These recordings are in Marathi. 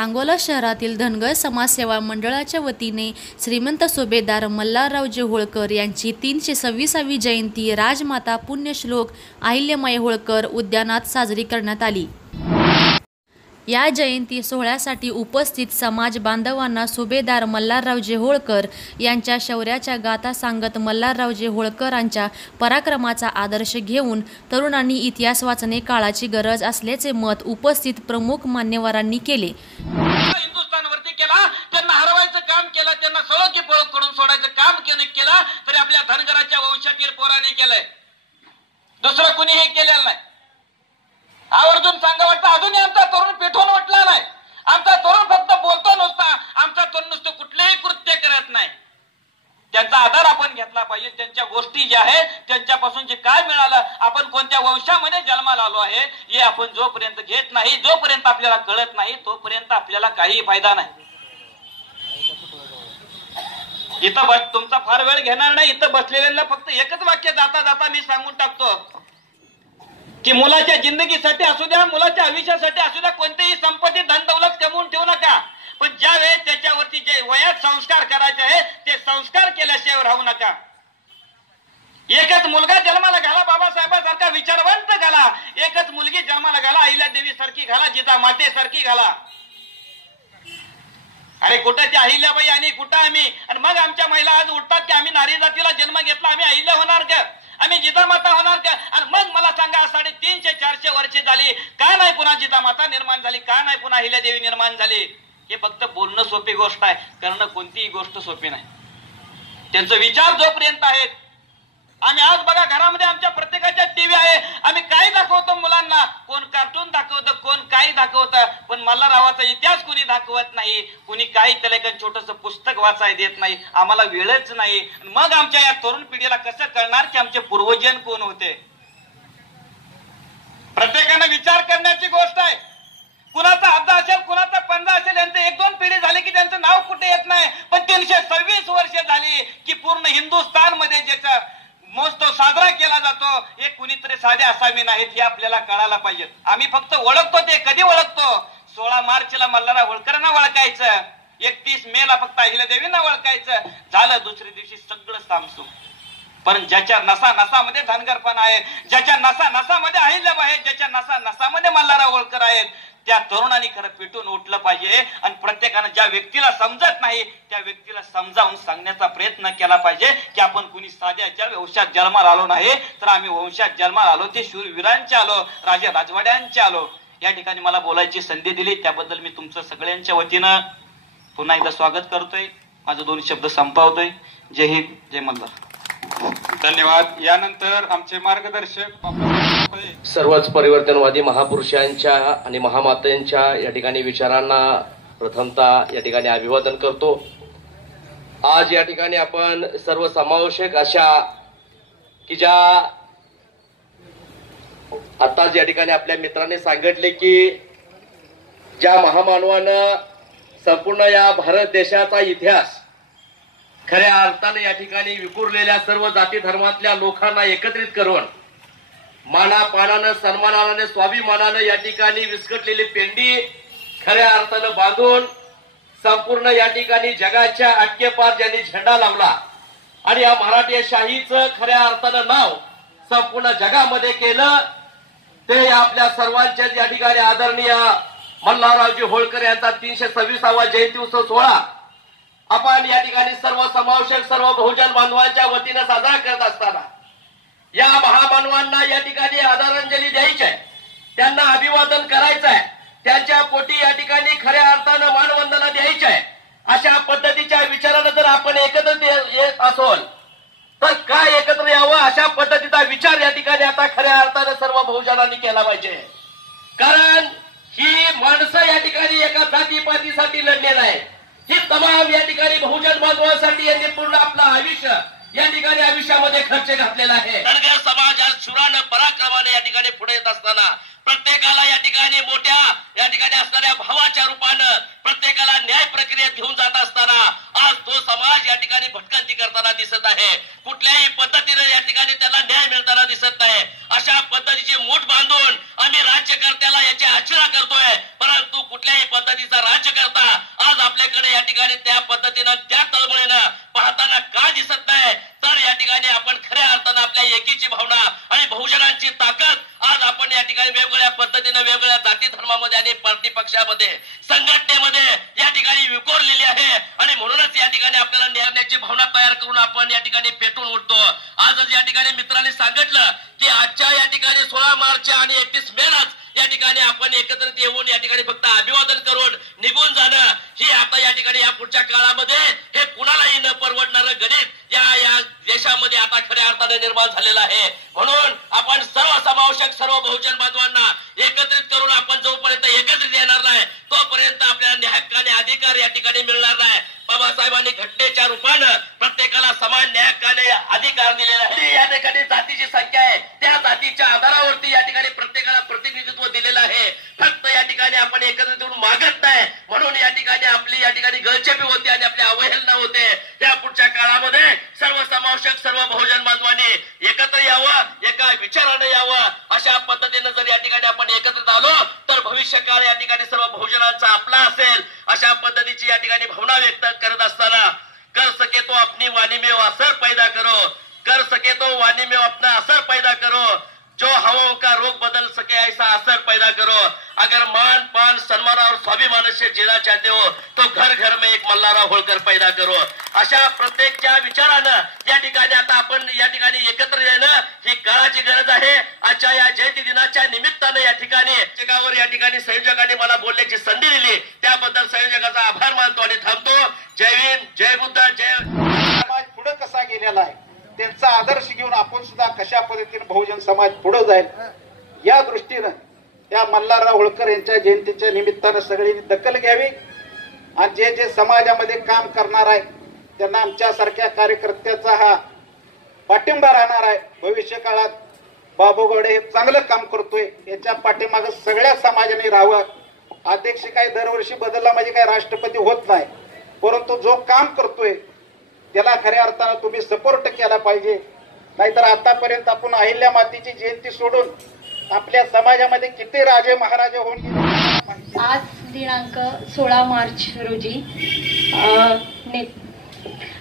सांगोला शहरातील धनगर समाजसेवा मंडळाच्या वतीने श्रीमंत सुभेदार मल्हारराव होळकर यांची तीनशे सव्वीसावी जयंती राजमाता पुण्यश्लोक अहिल्यमय होळकर उद्यानात साजरी करण्यात आली. या जयंती सोहळ्यासाठी उपस्थित समाज बांधवांना सुभेदार मल्हाररावजी होळकर यांच्या शौर्याच्या गाथा सांगत मल्हाररावजी होळकरांच्या पराक्रमाचा आदर्श घेऊन तरुणांनी इतिहास वाचणे काळाची गरज असल्याचे मत उपस्थित प्रमुख मान्यवरांनी केले. हिंदुस्थानवरती केला त्यांना हरवायचं काम केलं त्यांना सळो की करून सोडायचं काम केलं केलं तरी आपल्या धनगराच्या वंशातील पोराने केलंय. दुसरं कुणी हे केलेलं नाही. आवर्जून सांगा वाटतं अजूनही आमचा तरुण पेटून उठला नाही आमचा तरुण फक्त बोलतो नुसता. आमचा तरुण नुसतं कुठलेही कृत्य करत नाही. त्यांचा आधार आपण घेतला पाहिजे. त्यांच्या गोष्टी ज्या आहेत त्यांच्यापासून जे काय मिळालं आपण कोणत्या वंशामध्ये जन्माला आलो आहे हे आपण जोपर्यंत घेत नाही जोपर्यंत आपल्याला कळत नाही तोपर्यंत आपल्याला काही फायदा नाही. इथं बस तुमचा फार वेळ घेणार नाही. इथं बसलेल्यांना फक्त एकच वाक्य जाता जाता मी सांगून टाकतो. की मुलाच्या जिंदगीसाठी असू द्या मुलाच्या आयुष्यासाठी असू द्या कोणतेही संपत्ती धन दौलत कमवून ठेवू नका. पण ज्या वेळेस त्याच्यावरती जे वयात संस्कार करायचे आहे ते संस्कार केल्याशिवाय राहू नका. एकच मुलगा जन्माला घाला बाबासाहेबांसारखा विचारवंत घाला. एकच मुलगी जन्माला घाला अहिल्या देवी सारखी घाला जिजा माते सारखी घाला. अरे कुठं त्या अहिल्याबाई आणि कुठं आम्ही? आणि मग आमच्या महिला आज उठतात की आम्ही नारी जातीला जन्म घेतला आम्ही अहिल्या होणार का आम्ही जिजामाता होणार का आणि मग मला सांगा साडेतीनशे चारशे वर्षे झाली. का नाही पुन्हा जिजामाता निर्माण झाली? का नाही पुन्हा हिल्यादेवी निर्माण झाली? हे फक्त बोलणं सोपी गोष्ट आहे. करणं कोणतीही गोष्ट सोपी नाही. त्यांचं विचार जोपर्यंत आहेत आम्ही आज बघा घरामध्ये आमच्या प्रत्येकाच्या टीव्ही आहे. आम्ही काय दाखवतो मुलांना. कोण कार्टून दाखवतं कोण काय दाखवतं. पण मला रावाचा इतिहास कुणी दाखवत नाही. कुणी काही त्याला एक छोटस पुस्तक वाचाय देत नाही. आम्हाला वेळच नाही. मग आमच्या या तरुण पिढीला कसं कळणार की आमचे पूर्वजन कोण होते? प्रत्येकानं विचार करण्याची गोष्ट आहे. कुणाचा अर्धा असेल कुणाचा पंधरा असेल यांचं एक दोन पिढी झाली की त्यांचं नाव कुठे येत नाही. पण तीनशे सव्वीस वर्ष झाली की पूर्ण हिंदुस्थानमध्ये ज्याचं महोत्सव साजरा केला जातो. हे कुणीतरी साधे असामी नाहीत हे आपल्याला कळायला पाहिजे आम्ही फक्त ओळखतो ते कधी ओळखतो? सोळा मार्चला मल्हारा होळकरांना ओळखायचं. एकतीस मे ला फक्त अहिल्या देवींना ओळखायचं. झालं दुसऱ्या दिवशी सगळं सामसू पण ज्याच्या नसा नसामध्ये धनगरपण आहे ज्याच्या नसा नसामध्ये अहिल्याबाई आहेत ज्याच्या नसा नसामध्ये मल्हारा होळकर आहेत त्या तरुणांनी खरं पेटून उठलं पाहिजे आणि प्रत्येकानं ज्या व्यक्तीला समजत नाही त्या व्यक्तीला समजावून सांगण्याचा प्रयत्न केला पाहिजे की आपण कुणी साध्याच्या वंशात जन्माला आलो नाही तर आम्ही वंशात जन्माला आलो ते शूरवीरांचे आलो राजे राजवाड्यांचे आलो. या ठिकाणी मला बोलायची संधी दिली त्याबद्दल मी तुमचं सगळ्यांच्या वतीनं पुन्हा एकदा स्वागत करतोय. माझं दोन शब्द संपवतोय. जय हिंद जय मल्हार. धन्यवाद. यानंतर आमचे मार्गदर्शक सर्वच परिवर्तनवादी महापुरुषांच्या आणि महामात्यांच्या या ठिकाणी विचारांना प्रथमतः या ठिकाणी अभिवादन करतो. आज या ठिकाणी आपण सर्व समावेशक अशा की ज्या आताच या ठिकाणी आपल्या मित्रांनी सांगितले की ज्या महामानवानं संपूर्ण या भारत देशाचा इतिहास खऱ्या अर्थाने या ठिकाणी विखुरलेल्या सर्व जाती धर्मातल्या लोकांना एकत्रित करून माना पानानं सन्मानानं स्वाभिमानानं या ठिकाणी विस्कटलेली पेंडी खऱ्या अर्थानं बांधून संपूर्ण या ठिकाणी जगाच्या अटकेपार ज्यांनी झेंडा लावला आणि या मराठी शाहीचं खऱ्या अर्थानं नाव संपूर्ण जगामध्ये केलं ते आपल्या सर्वांच्या या ठिकाणी आदरणीय मल्हाररावजी होळकर यांचा तीनशे सव्वीसावा जयंती उत्सव सोहळा आपण या ठिकाणी सर्व समावेशक सर्व बहुजन बांधवांच्या वतीनं साजरा करत असताना या महामानवांना या ठिकाणी आदरांजली द्यायची आहे. त्यांना अभिवादन करायचं आहे. त्यांच्या पोटी या ठिकाणी खऱ्या अर्थानं मानवंदना द्यायची आहे. अशा पद्धतीच्या विचारानं जर आपण एकत्र येत असोल तर काय एकत्र यावं? अशा पद्धतीचा विचार या ठिकाणी आता खऱ्या अर्थानं सर्व बहुजनांनी केला पाहिजे. कारण ही माणसं या ठिकाणी एका जातीपातीसाठी लढले नाही ही तमाम या ठिकाणी बहुजन बांधवांसाठी यांनी पूर्ण आपलं आयुष्य या ठिकाणी आयुष्यामध्ये खर्च घातलेला आहे. धनगर समाज आज सुरानं पराक्रमाने या ठिकाणी पुढे येत असताना प्रत्येकाला या ठिकाणी मोठ्या या ठिकाणी असणाऱ्या भावाच्या रूपानं प्रत्येकाला न्याय प्रक्रियेत घेऊन जात असताना आज तो समाज या ठिकाणी भटकंती करताना दिसत आहे. कुठल्याही पद्धतीने या ठिकाणी त्याला न्याय मिळताना दिसत नाही. अशा पद्धतीची मूठ बांधून आम्ही राज्यकर्त्याला याची आचरा करतोय. परंतु कुठल्याही पद्धतीचा राज्यकर्ता आज आपल्याकडे या ठिकाणी त्या पद्धतीनं त्या तळमळीनं पाहताना का दिसत नाही? तर या ठिकाणी आपण खऱ्या अर्थानं आपल्या एकीची भावना आणि बहुजनांची ताकद आज आपण या ठिकाणी वेगवेगळ्या पद्धतीनं वेगवेगळ्या जाती धर्मामध्ये आणि पार्टी पक्षामध्ये संघटनेमध्ये या ठिकाणी विकोरलेली आहे. आणि म्हणूनच या ठिकाणी आपल्याला निर्णयाची भावना तयार करून आपण या ठिकाणी पेटून उठतो. आजच या ठिकाणी मित्रांनी सांगितलं की आजच्या या ठिकाणी सोळा मार्च आणि एकतीस मेलाच त्या ठिकाणी आपण एकत्रित येऊन या ठिकाणी फक्त अभिवादन करून निघून जाणं हे आता या ठिकाणी या पुढच्या काळामध्ये हे कुणालाही न परवडणारं गणित या या देशामध्ये आता खऱ्या अर्थाने निर्माण झालेलं आहे. म्हणून आपण सर्व समावेशक सर्व बहुजन बांधवांना एकत्रित करून आपण जोपर्यंत एकत्रित येणार नाही तोपर्यंत आपल्याला न्यायकाने अधिकार या ठिकाणी मिळणार नाही. बाबासाहेबांनी घटनेच्या रूपानं प्रत्येकाला समान न्यायकाने अधिकार दिलेला आहे या ठिकाणी जातीची संख्या आहे. त्या जातीच्या आधारावरती या ठिकाणी प्रत्येकाला प्रतिनिधित्व दिलेलं आहे फक्त या ठिकाणी आपण एकत्रित येऊन मागत नाही. म्हणून या ठिकाणी आपली या ठिकाणी गळचेपी होते आणि आपली अवहेलना होते. त्या पुढच्या काळामध्ये सर्व समावेशक सर्व बहुजन बांधवांनी एकत्र यावं एका विचारानं यावं. अशा पद्धतीनं जर या ठिकाणी आपण एकत्रित आलो तर भविष्य काळ या ठिकाणी सर्व बहुजनांचा आपला असेल. अशा पद्धतीची या ठिकाणी भावना व्यक्त करत असताना कर सके तो आपली वाणी में असर पैदा करो. कर सके तो वाणी में अपना असर पैदा करो. जो हवाओं का रोग बदल सके ऐसा असर पैदा करो। अगर मान पान सम्मान और स्वाभिमान से जीना चाहते हो तो घर घर में एक मल्हारराव होळकर पैदा करो। अशा प्रत्येकच्या विचारानं या ठिकाणी आता आपण या ठिकाणी एकत्र येणं ही काळाची गरज आहे. आजच्या या जयंती दिनाच्या निमित्तानं या ठिकाणी जगावर या ठिकाणी संयोजकांनी मला बोलण्याची संधी दिली. त्याबद्दल संयोजकाचा आभार मानतो आणि थांबतो. जय हिंद जय बुद्ध जय समाज पुढे कसा गेलेला आहे त्यांचा आदर्श घेऊन आपण सुद्धा कशा पद्धतीने बहुजन समाज पुढे जाईल या दृष्टीनं त्या मल्हारराव होळकर यांच्या जयंतीच्या निमित्तानं सगळ्यांनी दखल घ्यावी आणि जे जे समाजामध्ये काम करणार आहे त्यांना आमच्यासारख्या कार्यकर्त्याचा हा पाठिंबा राहणार आहे. भविष्य काळात बाबू गोडे हे चांगलं काम करतोय याच्या पाठीमागं सगळ्या समाजाने राहावं. अध्यक्ष काही दरवर्षी बदलला म्हणजे काही राष्ट्रपती होत नाही परंतु जो काम करतोय त्याला खऱ्या अर्थानं तुम्ही सपोर्ट केला पाहिजे. नाहीतर आतापर्यंत आपण अहिल्या मातीची जयंती सोडून आपल्या समाजामध्ये किती राजे महाराजे होऊन गेले? आज दिनांक सोळा मार्च रोजी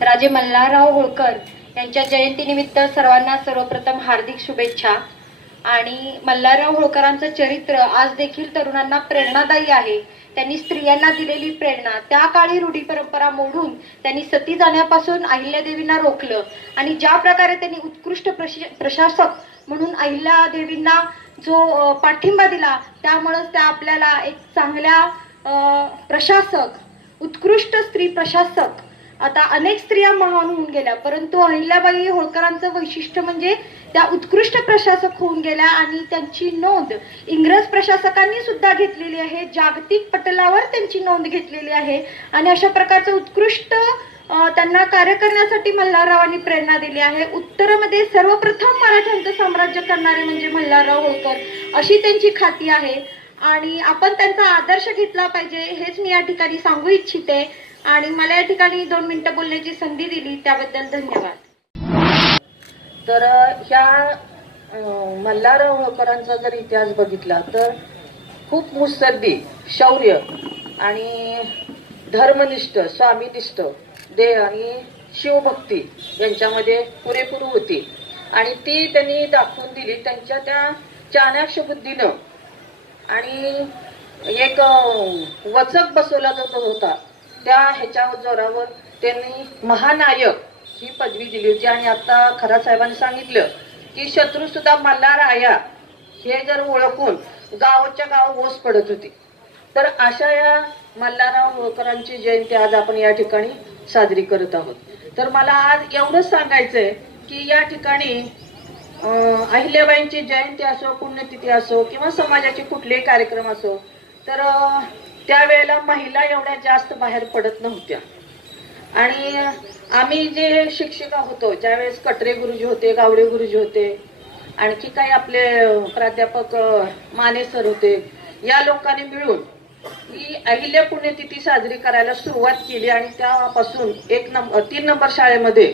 राजे मल्हारराव होळकर यांच्या जयंतीनिमित्त सर्वांना सर्वप्रथम हार्दिक शुभेच्छा. आणि मल्हारराव होळकरांचं चरित्र आज देखील तरुणांना प्रेरणादायी आहे. त्यांनी स्त्रियांना दिलेली प्रेरणा त्या काळी रूढी परंपरा मोडून त्यांनी सती जाण्यापासून अहिल्यादेवींना रोखलं. आणि ज्या प्रकारे त्यांनी उत्कृष्ट प्रशासक म्हणून अहिल्यादेवींना जो पाठिंबा दिला त्यामुळेच त्या आपल्याला एक चांगल्या प्रशासक उत्कृष्ट स्त्री प्रशासक आता अनेक स्त्रिया महान होऊन गेल्या परंतु अहिल्याबाई होळकरांचं वैशिष्ट्य म्हणजे त्या उत्कृष्ट प्रशासक होऊन गेल्या आणि त्यांची नोंद इंग्रज प्रशासकांनी सुद्धा घेतलेली आहे. जागतिक पटलावर त्यांची नोंद घेतलेली आहे आणि अशा प्रकारचं उत्कृष्ट त्यांना कार्य करण्यासाठी मल्हाररावांनी प्रेरणा दिली आहे. उत्तरमध्ये सर्वप्रथम मराठ्यांचं साम्राज्य करणारे म्हणजे मल्हारराव होळकर अशी त्यांची खाती आहे. आणि आपण त्यांचा आदर्श घेतला पाहिजे हेच मी या ठिकाणी सांगू इच्छिते. आणि मला या ठिकाणी दोन मिनिटं बोलण्याची संधी दिली त्याबद्दल धन्यवाद. तर ह्या मल्हारराव होळकरांचा जर इतिहास बघितला तर खूप मुत्सद्दी शौर्य आणि धर्मनिष्ठ स्वामीनिष्ठ दे आणि शिवभक्ती यांच्यामध्ये पुरेपूर होती. आणि ती त्यांनी दाखवून दिली त्यांच्या त्या चाणाक्ष बुद्धीनं. आणि एक वचक बसवला जात होता. त्या ह्याच्या जोरावर त्यांनी महानायक ही पदवी दिली होती. आणि आता खरा साहेबांनी सांगितलं की शत्रू सुद्धा मल्हार आया हे जर ओळखून गावाच्या गाव ओस पडत होती. तर अशा या मल्हारराव होळकरांची जयंती आज आपण या ठिकाणी साजरी करत आहोत. तर मला आज एवढंच सांगायचंय की या ठिकाणी अहिल्याबाईंची जयंती असो पुण्यतिथी असो किंवा समाजाचे कुठलेही कार्यक्रम असो तर त्यावेळेला महिला एवढ्या जास्त बाहेर पडत नव्हत्या. आणि आम्ही जे शिक्षिका होतो ज्यावेळेस कटरे गुरुजी होते गावडे गुरुजी होते आणखी काही आपले प्राध्यापक माने सर होते या लोकांनी मिळून ही अहिल्या पुण्यतिथी साजरी करायला सुरुवात केली आणि त्यापासून एक नंबर तीन नंबर शाळेमध्ये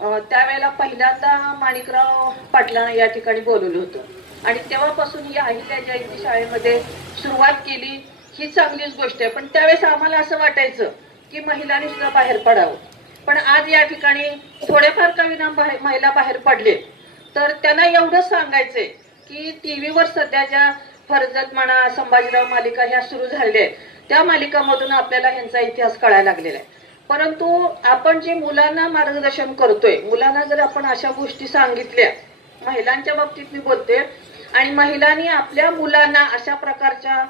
त्यावेळेला पहिल्यांदा माणिकराव पाटलांना या ठिकाणी बोलवलं होतं. आणि तेव्हापासून ही अहिल्या जयंती शाळेमध्ये सुरुवात केली. ही चांगलीच गोष्ट आहे. पण त्यावेळेस आम्हाला असं वाटायचं की महिलांनी सुद्धा बाहेर पडावं. पण आज या ठिकाणी थोडेफार का विना बाहेर महिला बाहेर पडले? तर त्यांना एवढं सांगायचंय की टी व्हीवर सध्या ज्या फरजत म्हणा संभाजीराव मालिका ह्या सुरू झालेल्या आहेत त्या मालिकामधून आपल्याला ह्यांचा इतिहास कळायला लागलेला आहे. परंतु आपण जे मुलांना मार्गदर्शन करतोय मुलांना जर आपण अशा गोष्टी सांगितल्या महिलांच्या बाबतीत मी बोलते आणि महिलांनी आपल्या मुलांना अशा प्रकारच्या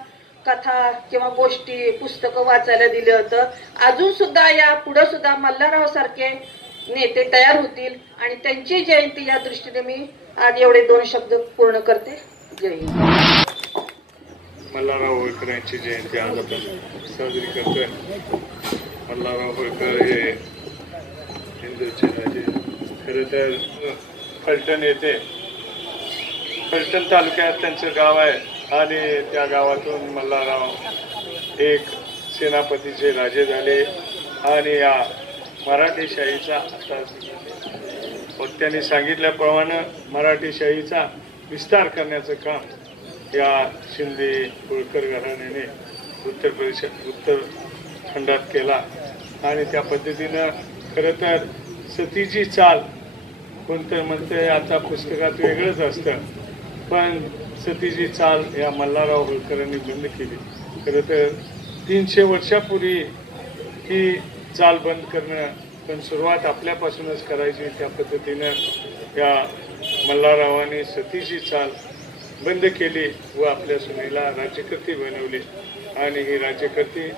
कथा किंवा गोष्टी पुस्तकं वाचायला दिलं होतं. अजून सुद्धा या पुढे सुद्धा मल्हारराव सारखे नेते तयार होतील आणि त्यांची जयंती या दृष्टीने मी आज एवढे दोन शब्द पूर्ण करते. जय हिंद. मल्हारराव होळकर यांची जयंती आज आपण साजरी करतोय. मल्हारराव होळकर हे हिंदूचे राजे. खरं तर फलटण येथे फलटण तालुक्यात त्यांचं गाव आहे. आणि त्या गावातून मल्हारराव एक सेनापतीचे राजे झाले आणि या मराठीशाहीचा आता त्यांनी सांगितल्याप्रमाणे मराठीशाहीचा विस्तार करण्याचं काम या शिंदे होळकर घराण्याने उत्तर प्रदेश उत्तराखंडात केला. आणि त्या पद्धतीनं खरं तर सतीची चाल कोणतं म्हणतं आता पुस्तकात वेगळंच असतं. पण सतीची चाल या मल्हारराव होळकरांनी बंद केली. खरं तर तीनशे वर्षापूर्वी ही चाल बंद करणं पण सुरुवात आपल्यापासूनच करायची त्या पद्धतीनं या मल्हाररावाने सतीची चाल बंद केली व आपल्या सुनेला राज्यकर्ती बनवली. आणि ही राज्यकर्ती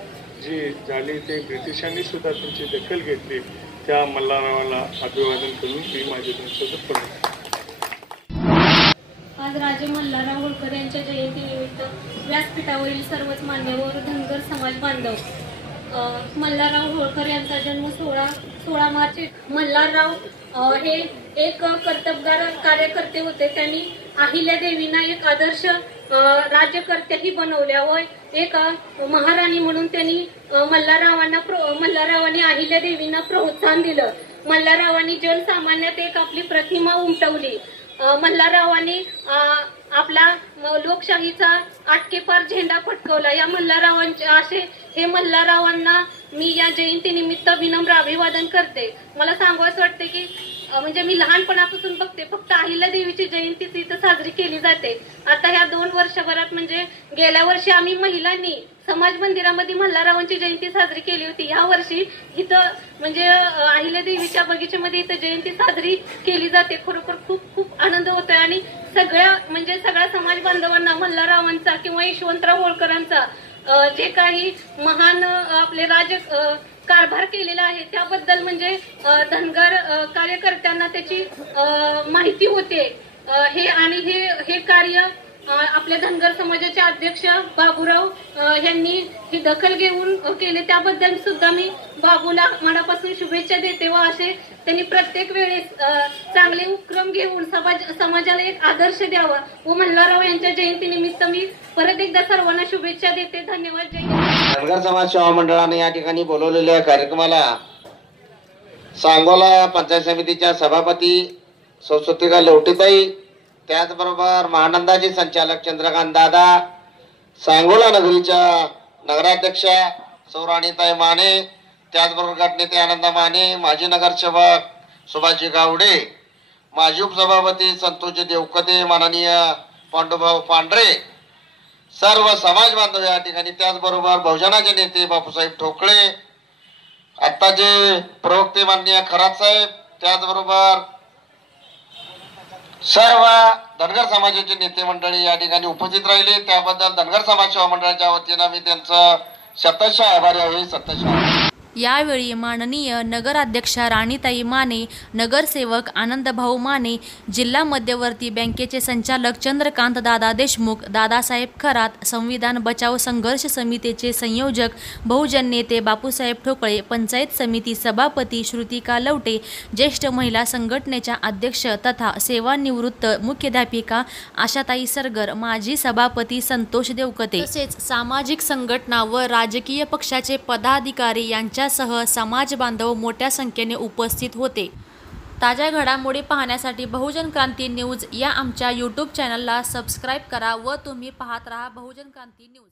जी झाली ते ब्रिटिशांनी सुद्धा त्यांची दखल घेतली. त्या मल्हाररावाला अभिवादन करून मी माझे दोन सोबत आज राजे मल्हारराव होळकर यांच्या जयंतीनिमित्त व्यासपीठावरील सर्वच मान्यवर धनगर समाज बांधव अ, मल्हारराव होळकर यांचा जन्म सोळा सोळा मार्च मल्हारराव हे एक कर्तबगार कार्यकर्ते होते. त्यांनी अहिल्या देवींना एक आदर्श राज्यकर्त्याही बनवल्या. व एक महाराणी म्हणून त्यांनी अ, मल्हाररावांना प्रो- मल्हाररावांनी अहिल्या देवींना प्रोत्साहन दिलं. मल्हाररावांनी जनसामान्यात एक आपली प्रतिमा उमटवली. मल्हाररावांनी आपला लोकशाहीचा आटकेपार झेंडा फटकवला या मल्हाररावांचे असे हे मल्हाररावांना मी या जयंतीनिमित्त विनम्र अभिवादन करते. मला सांगावंच वाटते की म्हणजे मी लहानपणापासून बघते. फक्त अहिल्या देवीची जयंती तिथं साजरी केली जाते. आता ह्या दोन वर्षभरात म्हणजे गेल्या वर्षी आम्ही महिलांनी समाज मंदिरामध्ये मल्हाररावांची जयंती साजरी केली होती. ह्या वर्षी इथं म्हणजे अहिल्या देवीच्या बगीच्यामध्ये इथं जयंती साजरी केली जाते. खरोखर खूप खूप आनंद होतोय आणि सगळ्या म्हणजे सगळ्या समाज बांधवांना मल्हाररावांचा किंवा यशवंतराव होळकरांचा जे काही महान आपले राज कारभार केलेला आहे त्याबद्दल म्हणजे धनगर कार्यकर्त्यांना त्याची माहिती होते. हे आणि हे हे कार्य आपल्या धनगर समाजाचे अध्यक्ष बाबूराव यांनी ही दखल घेऊन केले. त्याबद्दल सुद्धा मी बाबूला मनापासून शुभेच्छा देते व असे त्यांनी प्रत्येक वेळेस चांगले उपक्रम घेऊन समाज समाजाला एक आदर्श द्यावा व मल्हारराव यांच्या जयंतीनिमित्त मी परत एकदा सर्वांना शुभेच्छा देते. धन्यवाद. जय धनगर समाज सेवा मंडळाने या ठिकाणी बोलवलेल्या कार्यक्रमाला सांगोला पंचायत समितीच्या सभापती सरस्वतीका लवटेताई त्याचबरोबर महानंदाचे संचालक चंद्रकांत दादा सांगोला नगरीच्या नगराध्यक्षा सौराणीताई माने त्याचबरोबर गटनेते आनंदा माने माजी नगरसेवक सुभाषजी गावडे माजी उपसभापती संतोषजी देवकते माननीय पांडुभाऊ पांढरे सर्व समाज बांधव या ठिकाणी त्याचबरोबर बहुजनाचे नेते बापूसाहेब ठोकळे आत्ताचे प्रवक्ते माननीय खरात साहेब त्याचबरोबर सर्व धनगर समाजाचे नेते मंडळी या ठिकाणी उपस्थित राहिले. त्याबद्दल धनगर समाज सेवा मंडळाच्या वतीनं मी त्यांचं शतशः आभारी आहे सतशः यावेळी माननीय नगराध्यक्षा राणीताई माने नगरसेवक आनंदभाऊ माने जिल्हा मध्यवर्ती बँकेचे संचालक चंद्रकांत दादा देशमुख दादासाहेब खरात संविधान बचाव संघर्ष समितीचे संयोजक बहुजन नेते बापूसाहेब ठोकळे पंचायत समिती सभापती श्रुतिका लवटे ज्येष्ठ महिला संघटनेच्या अध्यक्ष तथा सेवानिवृत्त मुख्याध्यापिका आशाताई सरगर माजी सभापती संतोष देवकते. तसेच सामाजिक संघटना व राजकीय पक्षाचे पदाधिकारी यांच्या यांच्यासह समाज बांधव मोठ्या संख्येने उपस्थित होते. ताज्या घडामोडी पाहण्यासाठी बहुजन क्रांती न्यूज या आमच्या यूट्यूब चॅनलला सबस्क्राईब करा व तुम्ही पाहत राहा बहुजन क्रांती न्यूज.